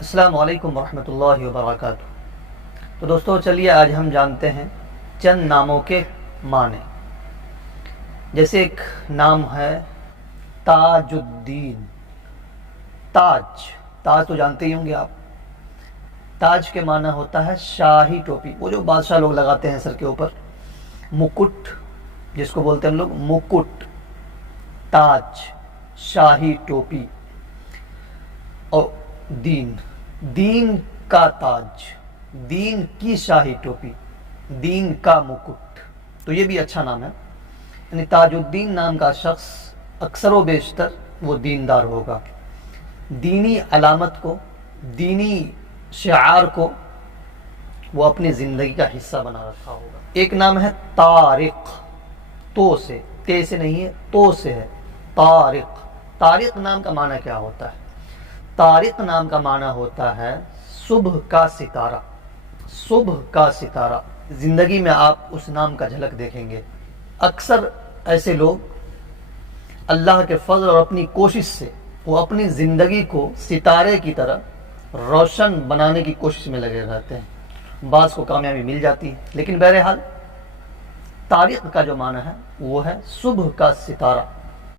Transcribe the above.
السلام علیکم ورحمۃ اللہ وبرکاتہ۔ تو دوستو چلیے آج ہم جانتے ہیں چند ناموں کے معنی۔ جیسے ایک نام ہے تاج الدین۔ تاج تو جانتے ہی ہوں گے آپ۔ تاج کے معنی ہوتا ہے شاہی ٹوپی، وہ جو بادشاہ لوگ لگاتے ہیں سر کے اوپر، مکٹ جس کو بولتے ہیں ہم لوگ، مکٹ، تاج، شاہی ٹوپی۔ اور دین کا تاج، دین کی شاہی ٹوپی، دین کا مکٹ، تو یہ بھی اچھا نام ہے۔ یعنی تاج الدین نام کا شخص اکثر و بیشتر وہ دیندار ہوگا، دینی علامت کو، دینی شعار کو وہ اپنی زندگی کا حصہ بنا رکھا ہوگا۔ ایک نام ہے طارق، تو سے، تے سے نہیں ہے، تو سے ہے، طارق۔ طارق نام کا معنی کیا ہوتا ہے؟ طارق نام کا معنی ہوتا ہے صبح کا ستارہ، صبح کا ستارہ۔ زندگی میں آپ اس نام کا جھلک دیکھیں گے۔ اکثر ایسے لوگ اللہ کے فضل اور اپنی کوشش سے وہ اپنی زندگی کو ستارے کی طرح روشن بنانے کی کوشش میں لگے رہتے ہیں۔ بعض کو کامیابی مل جاتی ہے، لیکن بہرحال طارق کا جو معنی ہے وہ ہے صبح کا ستارہ۔